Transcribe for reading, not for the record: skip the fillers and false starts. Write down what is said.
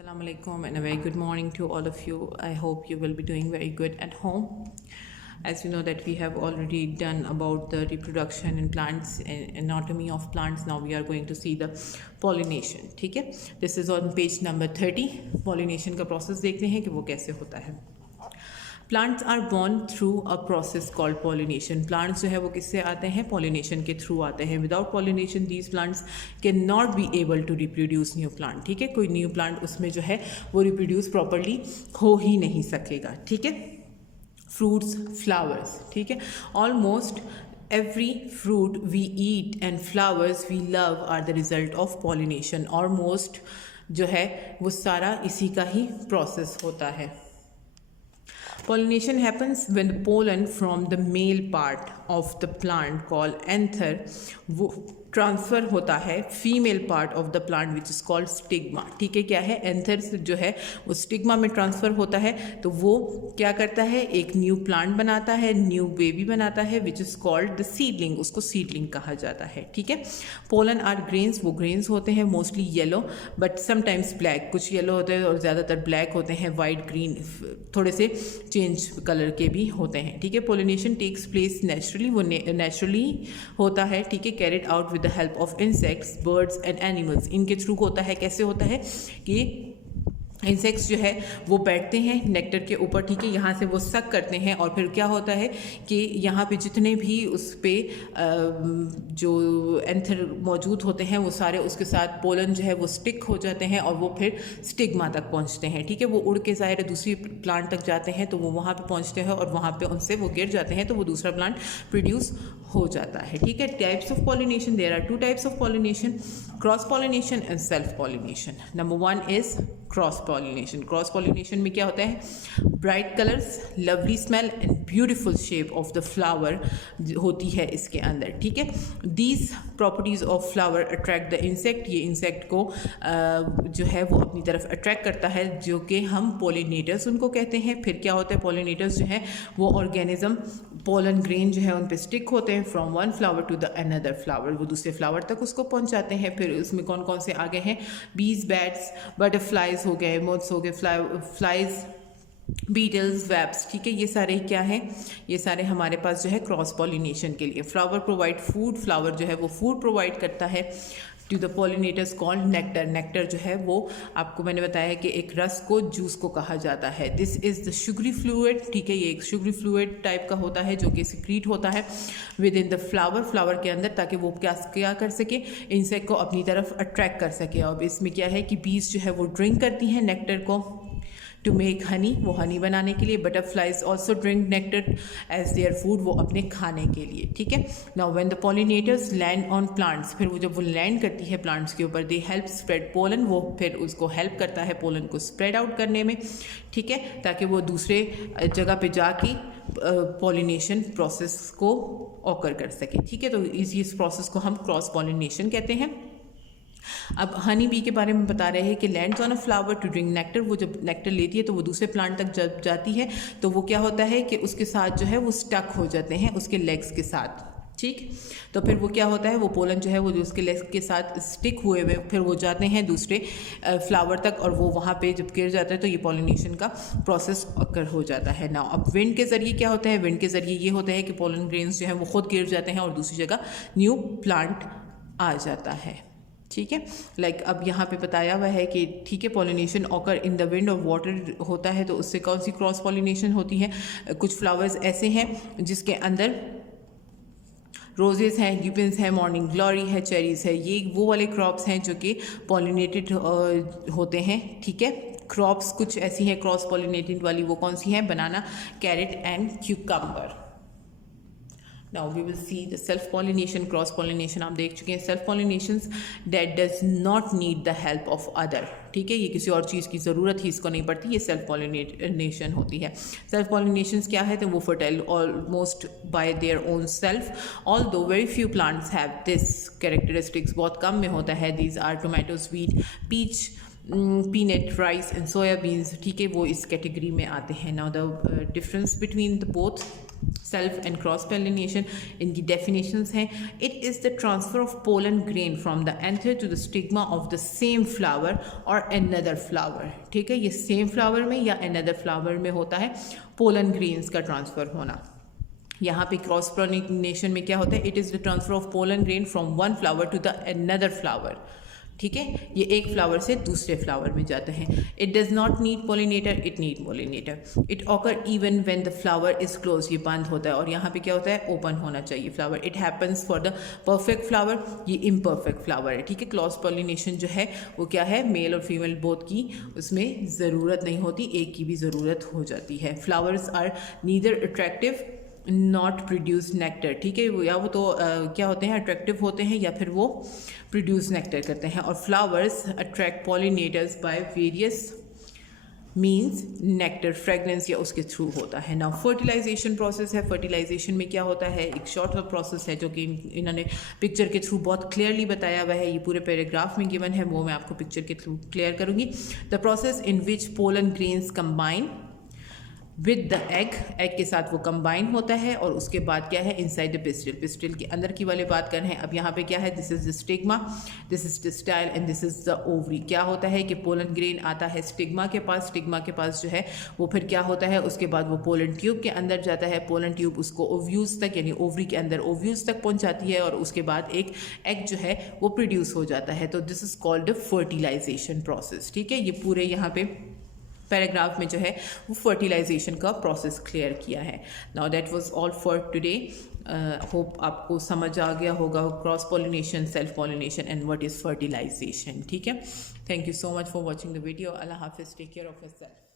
Assalamu alaikum and a very good morning to all of you. I hope you will be doing very good at home. As you know that we have already done about the reproduction in plants and anatomy of plants. Now we are going to see the pollination. ठीक है, this is on page number 30. Pollination का process देखते हैं कि वो कैसे होता है. Plants are born through a process called pollination. Plants जो है वो किससे आते हैं? पॉलिनेशन के थ्रू आते हैं. Without pollination these plants can not be able to reproduce new plant. ठीक है, कोई न्यू प्लांट उसमें जो है वो रिप्रोड्यूस प्रॉपरली हो ही नहीं सकेगा. ठीक है, फ्रूट्स, फ्लावर्स. ठीक है, almost every fruit we eat and flowers we love are the result of pollination. Almost जो है वो सारा इसी का ही प्रोसेस होता है. Pollination happens when the pollen from the male part of the plant called anther वो ट्रांसफ़र होता है female part of the plant which is called stigma. ठीक है, क्या है? एंथर जो है वो स्टिग्मा में ट्रांसफ़र होता है. तो वो क्या करता है? एक न्यू प्लांट बनाता है, न्यू बेबी बनाता है which is called the seedling. उसको सीडलिंग कहा जाता है. ठीक है, पोलन आर ग्रेन्स. वो ग्रेन्स होते हैं mostly yellow but sometimes black. कुछ येलो होते हैं और ज़्यादातर ब्लैक होते हैं. वाइट, ग्रीन, थोड़े से चेंज कलर के भी होते हैं. ठीक है, पोलिनेशन टेक्स प्लेस नेचुरली. वो नेचुरली होता है. ठीक है, carried out with the help of insects, birds and animals. इनके थ्रू होता है. कैसे होता है कि इंसेक्ट्स जो है वो बैठते हैं नेक्टर के ऊपर. ठीक है, यहाँ से वो सक करते हैं और फिर क्या होता है कि यहाँ पे जितने भी उस पर जो एंथर मौजूद होते हैं वो सारे उसके साथ पोलन जो है वो स्टिक हो जाते हैं और वो फिर स्टिग्मा तक पहुँचते हैं. ठीक है, वो उड़ के ज़ाहिर दूसरी प्लांट तक जाते हैं तो वो वहाँ पे पहुँचते हैं और वहाँ पे उनसे वो गिर जाते हैं तो वो दूसरा प्लांट प्रोड्यूस हो जाता है. ठीक है, types of pollination. There are two types of pollination, cross pollination and self pollination. Number one is cross pollination. Cross pollination में क्या होता है? Bright colours, lovely smell and beautiful shape of the flower होती है इसके अंदर. ठीक है, these properties of flower attract the insect. ये इंसेक्ट को जो है वो अपनी तरफ अट्रैक्ट करता है जो कि हम पोलिनेटर्स उनको कहते हैं. फिर क्या होता है? पोलिनेटर्स जो है वो ऑर्गेनिज्म पोलन ग्रेन जो है उन पे स्टिक होते हैं from one flower to the another flower. वो दूसरे फ्लावर तक उसको पहुंचाते हैं. फिर उसमें कौन कौन से आगे हैं? बीज, बैट्स, बटरफ्लाइज हो गए, मोथ्स हो गए, फ्लाइज, बीटल्स, वेब्स. ठीक है, ये सारे क्या हैं? ये सारे हमारे पास जो है क्रॉस पॉलिनेशन के लिए. Flower provide food. फ्लावर जो है वो फूड प्रोवाइड करता है to the pollinators called nectar. Nectar जो है वो आपको मैंने बताया कि एक रस को जूस को कहा जाता है. This is the sugary fluid. ठीक है, ये एक शुगरी फ्लूइड टाइप का होता है जो कि सिक्रीट होता है with in the flower. Flower के अंदर, ताकि वो क्या कर सके? इंसेक्ट को अपनी तरफ अट्रैक्ट कर सके. अब इसमें क्या है कि बीज जो है वो ड्रिंक करती हैं नेक्टर को टू मेक हनी. वो हनी बनाने के लिए. Butterflies also drink nectar as their food. वो अपने खाने के लिए. ठीक है, now when the pollinators land on plants. फिर वो जब वो लैंड करती है प्लांट्स के ऊपर, दे हेल्प स्प्रेड पोलन. वो फिर उसको हेल्प करता है पोलन को स्प्रेड आउट करने में. ठीक है, ताकि वो दूसरे जगह पे जाके पॉलिनेशन प्रोसेस को ऑकर कर सके. ठीक है, तो इस प्रोसेस को हम क्रॉस पॉलिनेशन कहते हैं. अब हनी बी के बारे में बता रहे हैं कि lands on a flower to drink nectar. वो जब नेक्टर लेती है तो वो दूसरे प्लांट तक जब जाती है तो वो क्या होता है कि उसके साथ जो है वो स्टक हो जाते हैं उसके लेग्स के साथ. ठीक, तो फिर वो क्या होता है? वो पोलन जो है वो उसके लेग्स के साथ स्टिक हुए हुए फिर वो जाते हैं दूसरे फ्लावर तक और वो वहाँ पे जब गिर जाता है तो ये पॉलिनेशन का प्रोसेस अकर हो जाता है. नाउ अब विंड के ज़रिए क्या होता है? विंड के ज़रिए ये होता है कि पोलन ग्रेन्स जो है वो खुद गिर जाते हैं और दूसरी जगह न्यू प्लांट आ जाता है. ठीक है, लाइक अब यहाँ पे बताया हुआ है कि ठीक है, pollination occur in the wind और वाटर होता है. तो उससे कौन सी क्रॉस पॉलिनेशन होती है? कुछ फ्लावर्स ऐसे हैं जिसके अंदर रोजेस हैं, गिबन्स हैं, मॉर्निंग ग्लोरी है, चेरीज़ है. ये वो वाले क्रॉप्स हैं जो कि पॉलिनेटेड होते हैं. ठीक है, क्रॉप्स कुछ ऐसी हैं क्रॉस पॉलिनेटेड वाली. वो कौन सी हैं? Banana, carrot and cucumber. Now we will see the self pollination, cross pollination. आप देख चुके हैं. Self pollinations that does not need the help of other. ठीक है, ये किसी और चीज़ की ज़रूरत ही इसको नहीं पड़ती. ये सेल्फ पॉलिनेशन होती है. सेल्फ पॉलिनेशंस क्या है? तो वो fertile almost by their own self. Although very few plants have this characteristics. बहुत कम में होता है. These are tomatoes, wheat, peach, peanut, rice and soybeans. ठीक है, वो इस कैटेगरी में आते हैं. Now the difference between the both. Self and cross pollination इनकी डेफिनेशंस हैं। It is the transfer of pollen grain from the anther to the stigma of the same flower और अनदर फ्लावर। ठीक है, ये same flower में या another flower में होता है पोलन ग्रेन्स का ट्रांसफ़र होना। यहाँ पे क्रॉस पॉलिनेशन में क्या होता है, it is the transfer of pollen grain from one flower to the another flower. ठीक है, ये एक फ्लावर से दूसरे फ्लावर में जाते हैं। It does not need pollinator, it need pollinator. It occur even when the flower is close, ये बंद होता है, और यहाँ पे क्या होता है, ओपन होना चाहिए flower. It happens for the perfect flower, ये इम्परफेक्ट फ्लावर है। ठीक है, क्रॉस पॉलिनेशन जो है वो क्या है, मेल और फीमेल बोथ की उसमें ज़रूरत नहीं होती, एक की भी ज़रूरत हो जाती है। Flowers are neither attractive not produce nectar. ठीक है, या वो तो क्या होते हैं, अट्रैक्टिव होते हैं या फिर वो प्रोड्यूस नेक्टर करते हैं। और flowers attract pollinators by various means, nectar, fragrance या उसके थ्रू होता है। नाउ फर्टिलाइजेशन प्रोसेस है। फर्टिलाइजेशन में क्या होता है, एक शॉर्ट प्रोसेस है जो कि इन्होंने पिक्चर के थ्रू बहुत क्लियरली बताया हुआ है, ये पूरे पैराग्राफ में गिवन है, वो मैं आपको पिक्चर के थ्रू क्लियर करूँगी। The process in which pollen grains combine with the egg, egg के साथ वो कंबाइन होता है, और उसके बाद क्या है, इनसाइड द पिस्टिल, पिस्टिल के अंदर की वाली बात कर रहे हैं। अब यहाँ पे क्या है, this is the stigma, this is the style and this is the ovary. क्या होता है कि पोलन ग्रेन आता है स्टिग्मा के पास, स्टिग्मा के पास जो है वो फिर क्या होता है, उसके बाद वो पोलन ट्यूब के अंदर जाता है, पोलन ट्यूब उसको ओव्यूज तक यानी ओवरी के अंदर ओव्यूज तक पहुँचाती है, और उसके बाद एक एग जो है वो प्रोड्यूस हो जाता है। तो this is called fertilisation process. ठीक है, ये पूरे यहाँ पे पैराग्राफ में जो है वो फर्टिलाइजेशन का प्रोसेस क्लियर किया है। Now that was all for today. Hope आपको समझ आ गया होगा cross pollination, self pollination and what is fertilisation. ठीक है, thank you so much for watching the video. अल्लाह हाफिज़, टेक केयर ऑफ योरसेल्फ।